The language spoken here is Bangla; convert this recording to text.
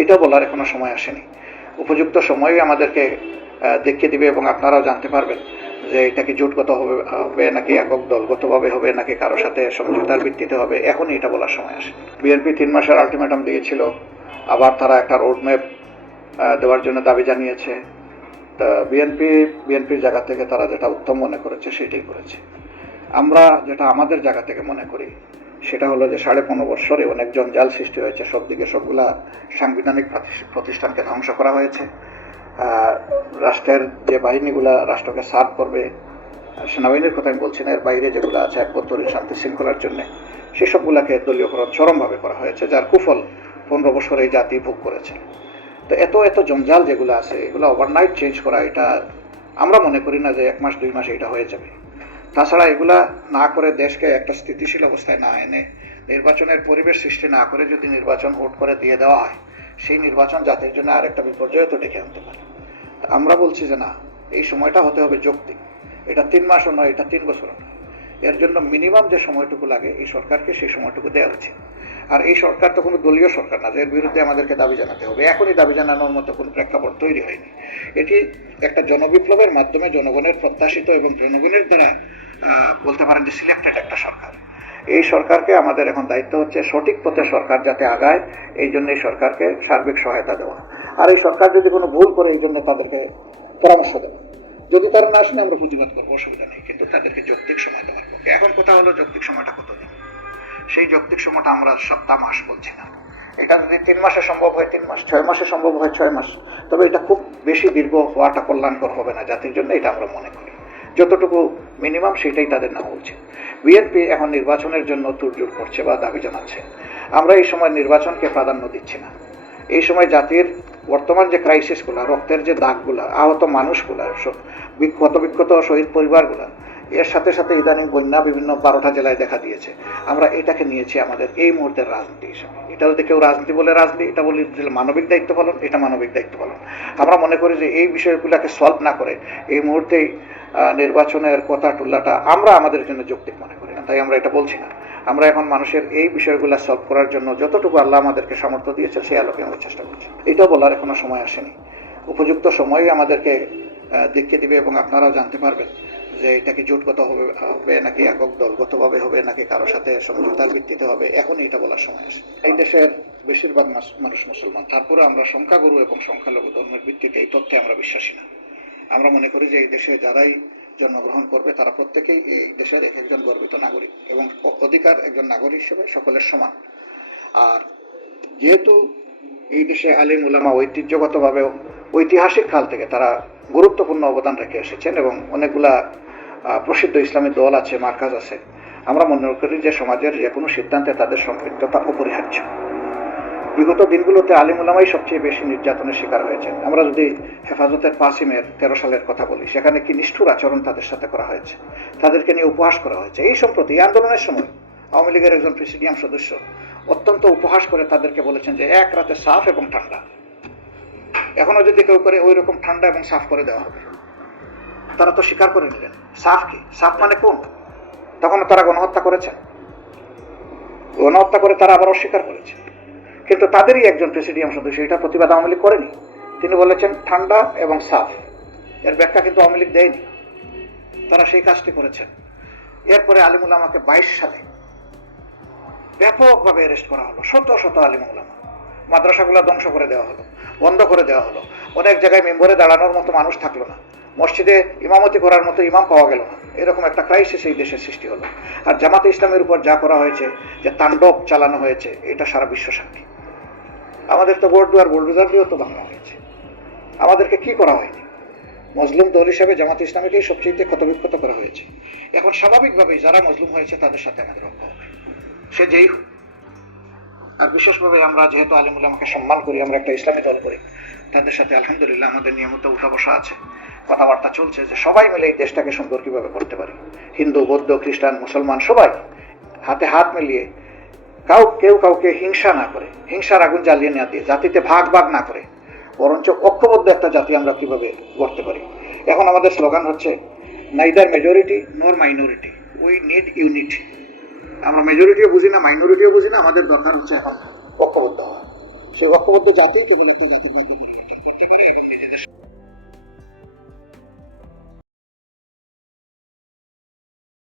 এটা বলার এখনও সময় আসেনি। উপযুক্ত সময়ই আমাদেরকে দেখিয়ে দিবে এবং আপনারাও জানতে পারবেন যে এটা কি জোটগত হবে হবে নাকি একক দলগতভাবে হবে, নাকি কারোর সাথে সমঝোতার ভিত্তিতে হবে। এখনই এটা বলার সময় আসে বিএনপি তিন মাসের আলটিমেটাম দিয়েছিল। আবার তারা একটা রোডম্যাপ দেওয়ার জন্য দাবি জানিয়েছে। তা বিএনপি, বিএনপির জায়গা থেকে তারা যেটা উত্তম মনে করেছে, সেটাই করেছে। আমরা যেটা আমাদের জায়গা থেকে মনে করি সেটা হলো যে সাড়ে পনেরো বৎসরে অনেক জঞ্জাল সৃষ্টি হয়েছে। সব দিকে সবগুলা সাংবিধানিক প্রতিষ্ঠানকে ধ্বংস করা হয়েছে। রাষ্ট্রের যে বাহিনীগুলা রাষ্ট্রকে সার্ভ করবে সেনাবাহিনীর কথা আমি বলছি না, এর বাইরে যেগুলো আছে একবত্তরীণ শান্তি শৃঙ্খলার জন্য, সেসবগুলাকে দলীয়করণ চরমভাবে করা হয়েছে, যার কুফল পনেরো বছর এই জাতি ভোগ করেছে। তো এত এত জঞ্জাল যেগুলো আছে, এগুলো ওভারনাইট চেঞ্জ করা, এটা আমরা মনে করি না যে এক মাস, দুই মাসে এটা হয়ে যাবে। তাছাড়া এগুলা না করে দেশকে একটা স্থিতিশীল অবস্থায় না এনে নির্বাচনের পরিবেশ সৃষ্টি না করে যদি নির্বাচন ভোট করে দিয়ে দেওয়া হয়, সেই নির্বাচন জাতির জন্য আরেকটা বিপর্যয় তো ডেকে আনতে পারে। আমরা বলছি যে না, এই সময়টা হতে হবে যৌক্তিক। এটা তিন মাসও নয়, এটা তিন বছরও নয়। এর জন্য মিনিমাম যে সময়টুকু লাগে, এই সরকারকে সেই সময়টুকু দেওয়া উচিত। আর এই সরকার তো কোনো দলীয় সরকার না এর বিরুদ্ধে আমাদেরকে দাবি জানাতে হবে। এখনই দাবি জানানোর মতো কোনো প্রেক্ষাপট তৈরি হয়নি। এটি একটা জনবিপ্লবের মাধ্যমে জনগণের প্রত্যাশিত এবং জনগণের দ্বারা বলতে পারেন যে সিলেক্টেড একটা সরকার। এই সরকারকে আমাদের এখন দায়িত্ব হচ্ছে সঠিক পথে সরকার যাতে আগায়, এই জন্য এই সরকারকে সার্বিক সহায়তা দেওয়া। আর এই সরকার যদি কোনো ভুল করে, এই জন্য তাদেরকে পরামর্শ দেওয়া। যদি তারা না আসলে আমরা পুঁজিবাদ করব, অসুবিধা নেই, কিন্তু তাদেরকে যৌক্তিক সময় দেওয়ার পক্ষে। এখন কথা হলো যৌক্তিক সময়টা কতদিন সেই যৌক্তিক সময়টা আমরা সপ্তাহ, মাস বলছি না। এটা যদি তিন মাসে সম্ভব হয়, তিন মাস, ছয় মাসে সম্ভব হয়, ছয় মাস। তবে এটা খুব বেশি দীর্ঘ হওয়াটা কল্যাণকর হবে না, জাতির জন্য এটা আমরা মনে করি। যতটুকু মিনিমাম সেটাই তাদের নেওয়া উচিত বিএনপি এখন নির্বাচনের জন্য তুড়জুড় করছে বা দাবি জানাচ্ছে। আমরা এই সময় নির্বাচনকে প্রাধান্য দিচ্ছি না। এই সময় জাতির বর্তমান যে ক্রাইসিসগুলো রক্তের যে দাগগুলা, আহত মানুষগুলা সব ক্ষত বিক্ষত শহীদ পরিবারগুলা এর সাথে সাথে ইদানিং বন্যা বিভিন্ন বারোটা জেলায় দেখা দিয়েছে। আমরা এটাকে নিয়েছি আমাদের এই মুহূর্তের রাজনীতি হিসাবে। এটা যদি কেউ রাজনীতি বলে রাজনীতি, এটা বলি মানবিক দায়িত্ব পালন, এটা মানবিক দায়িত্ব পালন। আমরা মনে করি যে এই বিষয়গুলোকে সলভ না করে এই মুহূর্তেই নির্বাচনের কথা টুল্লাটা আমরা আমাদের জন্য যৌক্তিক মনে করি না, তাই আমরা এটা বলছি না। আমরা এখন মানুষের এই বিষয়গুলো সলভ করার জন্য যতটুকু আল্লাহ আমাদেরকে সামর্থ্য দিয়েছে, সেই আলোকে আমরা চেষ্টা করছি। এটাও বলার এখনও সময় আসেনি। উপযুক্ত সময়ই আমাদেরকে দেখিয়ে দিবে এবং আপনারাও জানতে পারবেন যে এটা কি জোটগত হবে হবে নাকি একক দলগতভাবে হবে নাকি কারোর সাথে সমঝোতার ভিত্তিতে হবে, এখনই এটা বলার সময় আসে। এই দেশের বেশিরভাগ মানুষ মুসলমান। তারপরে আমরা সংখ্যাগুরু এবং সংখ্যালঘু ধর্মের ভিত্তিতে এই তথ্যে আমরা বিশ্বাসী না। আমরা মনে করি যে এই দেশে যারাই জন্মগ্রহণ করবে, তারা প্রত্যেকেই এই দেশের এক একজন গর্বিত নাগরিক এবং অধিকার একজন নাগরিক হিসেবে সকলের সমান। আর যেহেতু এই দেশে আলিম উলামা ঐতিহ্যগতভাবে ঐতিহাসিক কাল থেকে তারা গুরুত্বপূর্ণ অবদান রেখে এসেছেন এবং অনেকগুলা প্রসিদ্ধ ইসলামী দল আছে, মার্কাজ আছে। আমরা মনে করি যে সমাজের যে কোনো সিদ্ধান্তে তাদের সম্পৃক্ততা অপরিহার্য। বিগত দিনগুলোতে আলিম উলামাই সবচেয়ে বেশি নির্যাতনের শিকার হয়েছেন। আমরা যদি হেফাজতের পাসিমের তেরো সালের কথা বলি, সেখানে কি নিষ্ঠুর আচরণ তাদের সাথে করা হয়েছে? তাদেরকে নিয়ে উপহাস করা হয়েছে। এই সম্প্রতি আন্দোলনের সময় আওয়ামী লীগের একজন প্রেসিডিয়াম সদস্য অত্যন্ত উপহাস করে তাদেরকে বলেছেন যে, এক রাতে সাফ এবং ঠান্ডা। এখনও যদি কেউ করে ওই রকম ঠান্ডা এবং সাফ করে দেওয়া হবে। তারা তো স্বীকার করে নিলেন। সাফ কি? সাফ মানে কোন? তখন তারা গণহত্যা করেছেন গণহত্যা করে তারা আবার অস্বীকার করেছে। কিন্তু তাদেরই একজন প্রেসিডিয়াম সদস্য এটা প্রতিবাদ আওয়ামী লীগ করেনি। তিনি বলেছেন ঠান্ডা এবং সাফ। এর ব্যাখ্যা কিন্তু আওয়ামী লীগ দেয়নি। তারা সেই কাজটি করেছেন। এরপরে আলিমুল আমাকে বাইশ সালে ব্যাপকভাবে অ্যারেস্ট করা হলো। শত শত আলিম ওলামা মাদ্রাসাগুলো ধ্বংস করে দেওয়া হলো, বন্ধ করে দেওয়া হলো। অনেক জায়গায় মেম্বরে দাঁড়ানোর মতো মানুষ থাকল না। মসজিদে ইমামতি করার মতো ইমাম পাওয়া গেল না। এরকম একটা ক্রাইসিস এই দেশের সৃষ্টি হলো। আর জামাতে ইসলামের উপর যা করা হয়েছে, যে তাণ্ডব চালানো হয়েছে, এটা সারা বিশ্ব সাক্ষী। আমাদের তো বোর্ড দুয়ার বোল্ডোজার দিয়েও তো ভাঙা হয়েছে। আমাদেরকে কি করা হয়নি? মজলুম দল হিসাবে জামাত ইসলামীকেই সবচেয়ে ক্ষতবিক্ষত করা হয়েছে। এখন স্বাভাবিকভাবেই যারা মজলুম হয়েছে, তাদের সাথে আমাদের ঐক্য হবে। সে যেই হোক। আর বিশেষভাবে আমরা যেহেতু আলিমুল আমাকে সম্মান করি, আমরা একটা ইসলামী দল করি, তাদের সাথে আলহামদুলিল্লাহ আমাদের নিয়মিত উঠা বসা আছে। কথাবার্তা চলছে যে সবাই মিলে এই দেশটাকে সুন্দর কীভাবে করতে পারি। হিন্দু, বৌদ্ধ, খ্রিস্টান, মুসলমান সবাই হাতে হাত মিলিয়ে কাউ, কেউ কাউকে হিংসা না করে, হিংসার আগুন জ্বালিয়ে না দিয়ে জাতিতে ভাগ ভাগ না করে, বরঞ্চ ঐক্যবদ্ধ একটা জাতি আমরা কীভাবে গড়তে পারি। এখন আমাদের স্লোগান হচ্ছে, neither majority nor minority we need unity আমরা মেজরিটিও বুঝি না মাইনরিটিও বুঝি না, আমাদের দরকার হচ্ছে এখন ঐক্যবদ্ধ হওয়া। সেই ঐক্যবদ্ধ জাতি কিন্তু